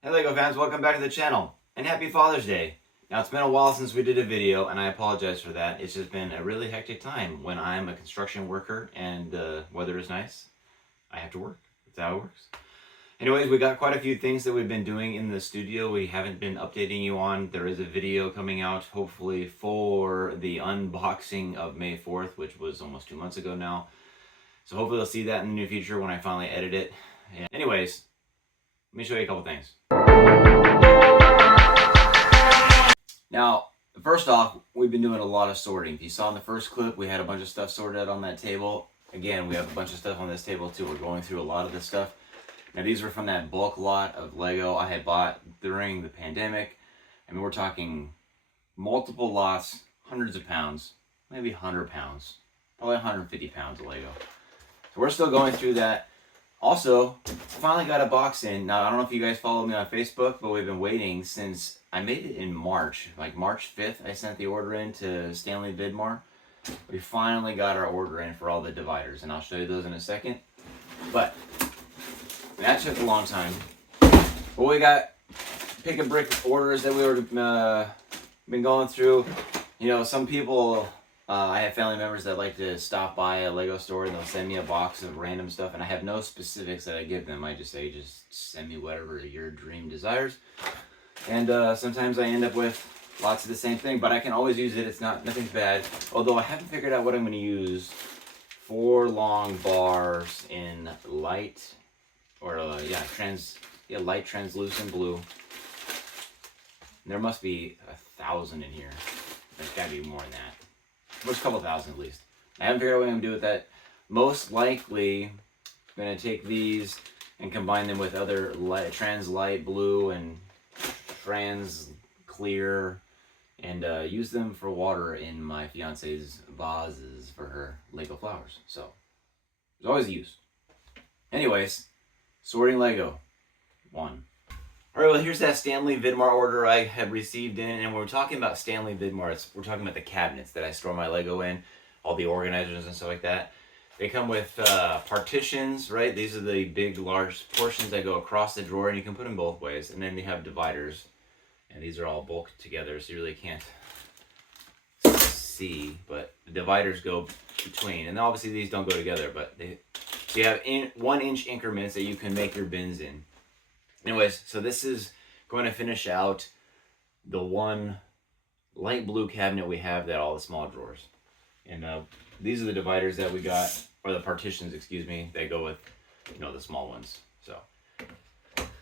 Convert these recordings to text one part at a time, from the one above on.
Hey LEGO fans, welcome back to the channel, and happy Father's Day. Now it's been a while since we did a video, and I apologize for that. It's just been a really hectic time when I'm a construction worker and the weather is nice. I have to work. That's how it works. Anyways, we got quite a few things that we've been doing in the studio we haven't been updating you on. There is a video coming out, hopefully, for the unboxing of May 4th, which was almost 2 months ago now. So hopefully you'll see that in the near future when I finally edit it. And anyways, let me show you a couple things. Now, first off, we've been doing a lot of sorting. If you saw in the first clip, we had a bunch of stuff sorted out on that table. Again, we have a bunch of stuff on this table too. We're going through a lot of this stuff. Now, these were from that bulk lot of Lego I had bought during the pandemic. I mean, we're talking multiple lots, hundreds of pounds, maybe 100 pounds, probably 150 pounds of Lego. So we're still going through that. Also, finally got a box in. Now, I don't know if you guys follow me on Facebook, but we've been waiting since I made it in March. Like March 5th, I sent the order in to Stanley Vidmar. We finally got our order in for all the dividers, and I'll show you those in a second. But that took a long time. But we got pick a brick orders that we were been going through. You know, some people, I have family members that like to stop by a Lego store and they'll send me a box of random stuff, and I have no specifics that I give them. I just say, just send me whatever your dream desires. And sometimes I end up with lots of the same thing, but I can always use it. It's nothing's bad. Although I haven't figured out what I'm going to use. 4 long bars in light, or light translucent blue. There must be 1,000 in here. There's got to be more than that. There's a couple thousand at least. I haven't figured out what I'm going to do with that. Most likely, I'm going to take these and combine them with other trans light blue and trans clear, and use them for water in my fiance's vases for her Lego flowers. So there's always a use. Anyways, sorting Lego 1. Alright, well, here's that Stanley Vidmar order I had received in, and when we're talking about Stanley Vidmar, we're talking about the cabinets that I store my Lego in, all the organizers and stuff like that. They come with partitions, right? These are the big, large portions that go across the drawer, and you can put them both ways. And then they have dividers, and these are all bulked together, so you really can't see, but the dividers go between. And obviously these don't go together, but so you have 1-inch increments that you can make your bins in. Anyways, so this is going to finish out the one light blue cabinet we have that all the small drawers. And these are the dividers that we got, or the partitions, excuse me, that go with, you know, the small ones. So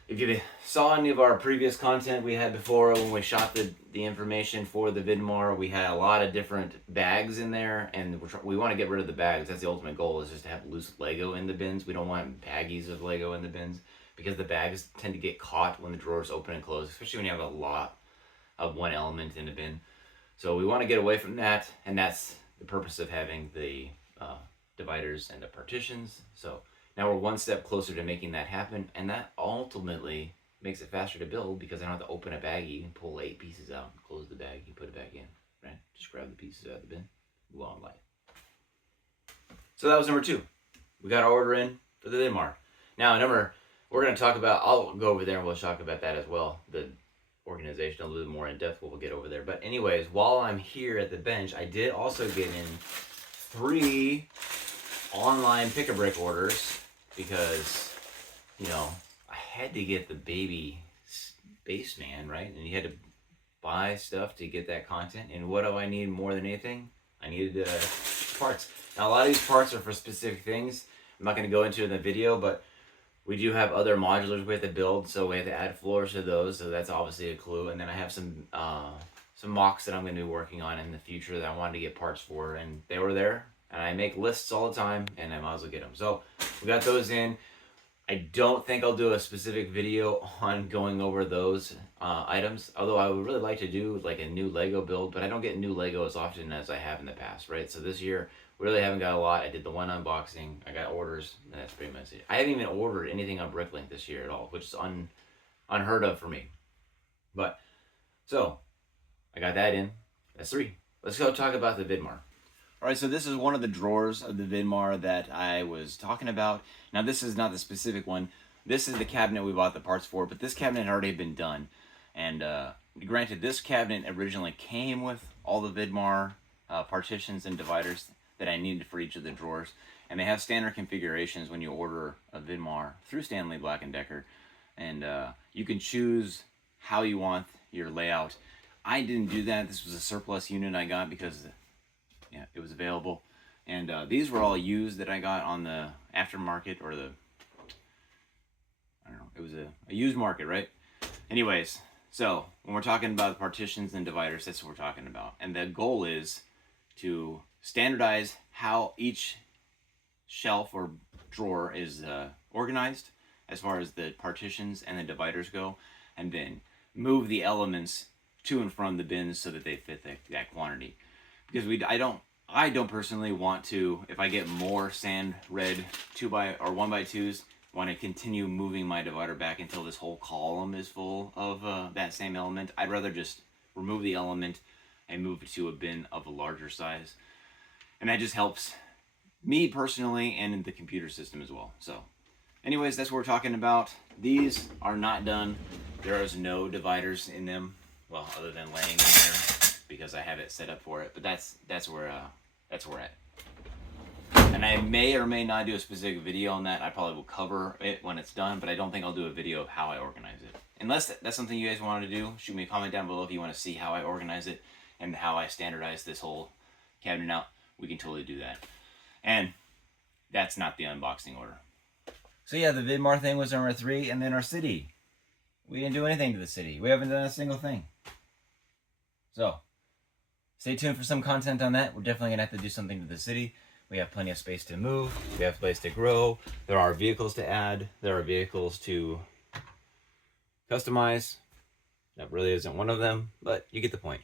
if you saw any of our previous content we had before, when we shot the information for the Vidmar, we had a lot of different bags in there, and we want to get rid of the bags. That's the ultimate goal, is just to have loose Lego in the bins. We don't want baggies of Lego in the bins, because the bags tend to get caught when the drawers open and close, especially when you have a lot of one element in a bin. So we want to get away from that, and that's the purpose of having the dividers and the partitions. So now we're one step closer to making that happen, and that ultimately makes it faster to build, because I don't have to open a baggie and pull 8 pieces out, close the bag, you put it back in, right? Just grab the pieces out of the bin, move on light. So that was number 2. We got our order in for the Vidmar. Now we're going to talk about, I'll go over there and we'll talk about that as well, the organization a little more in depth. We'll get over there. But anyways, while I'm here at the bench, I did also get in 3 online pick-a-brick orders, because, you know, I had to get the baby spaceman, right? And you had to buy stuff to get that content. And what do I need more than anything? I needed parts. Now, a lot of these parts are for specific things. I'm not going to go into it in the video, but we do have other modulars we have to build, so we have to add floors to those, so that's obviously a clue. And then I have some mocks that I'm going to be working on in the future that I wanted to get parts for, and they were there. And I make lists all the time, and I might as well get them. So we got those in. I don't think I'll do a specific video on going over those items, although I would really like to do like a new Lego build, but I don't get new Lego as often as I have in the past, right? So this year, we really haven't got a lot. I did the one unboxing, I got orders, and that's pretty much it. I haven't even ordered anything on Bricklink this year at all, which is unheard of for me. But, so, I got that in. That's 3. Let's go talk about the Vidmar. Alright, so this is one of the drawers of the Vidmar that I was talking about. Now, this is not the specific one. This is the cabinet we bought the parts for, but this cabinet had already been done. And granted, this cabinet originally came with all the Vidmar partitions and dividers that I needed for each of the drawers. And they have standard configurations when you order a Vidmar through Stanley Black & Decker. And you can choose how you want your layout. I didn't do that. This was a surplus unit I got because it was available. And these were all used that I got on the aftermarket, or the, I don't know, it was a used market, right? Anyways, so when we're talking about the partitions and dividers, that's what we're talking about. And the goal is to standardize how each shelf or drawer is organized as far as the partitions and the dividers go, and then move the elements to and from the bins so that they fit that quantity. Because I don't personally want to, if I get more sand red 2x or 1x2s, want to continue moving my divider back until this whole column is full of that same element. I'd rather just remove the element and move it to a bin of a larger size. And that just helps me personally and the computer system as well. So anyways, that's what we're talking about. These are not done. There is no dividers in them, well, other than laying in there because I have it set up for it. But that's where we're at. And I may or may not do a specific video on that. I probably will cover it when it's done, but I don't think I'll do a video of how I organize it. Unless that's something you guys want to do, shoot me a comment down below if you want to see how I organize it and how I standardize this whole cabinet out. We can totally do that. And that's not the unboxing order. So yeah, the Vidmar thing was number 3, and then our city. We didn't do anything to the city. We haven't done a single thing. So, stay tuned for some content on that. We're definitely going to have to do something to the city. We have plenty of space to move. We have place to grow. There are vehicles to add. There are vehicles to customize. That really isn't one of them, but you get the point.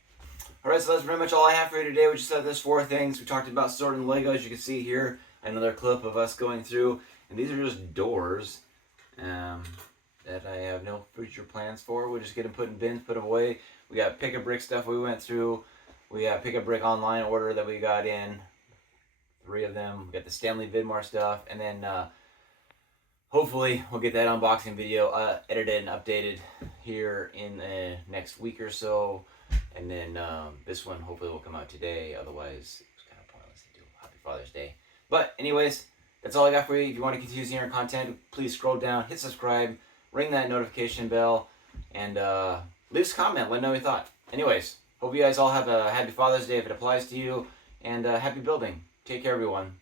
Alright, so that's pretty much all I have for you today. We just had those 4 things. We talked about sorting Legos. You can see here another clip of us going through. And these are just doors that I have no future plans for. We'll just get them put in bins, put them away. We got pick-a-brick stuff we went through. We got pick-a-brick online order that we got in. 3 of them. We got the Stanley Vidmar stuff. And then hopefully we'll get that unboxing video edited and updated here in the next week or so. And then this one hopefully will come out today. Otherwise, it's kind of pointless to do Happy Father's Day. But anyways, that's all I got for you. If you want to continue seeing our content, please scroll down, hit subscribe, ring that notification bell, and leave us a comment. Let me know what you thought. Anyways, hope you guys all have a Happy Father's Day if it applies to you, and happy building. Take care, everyone.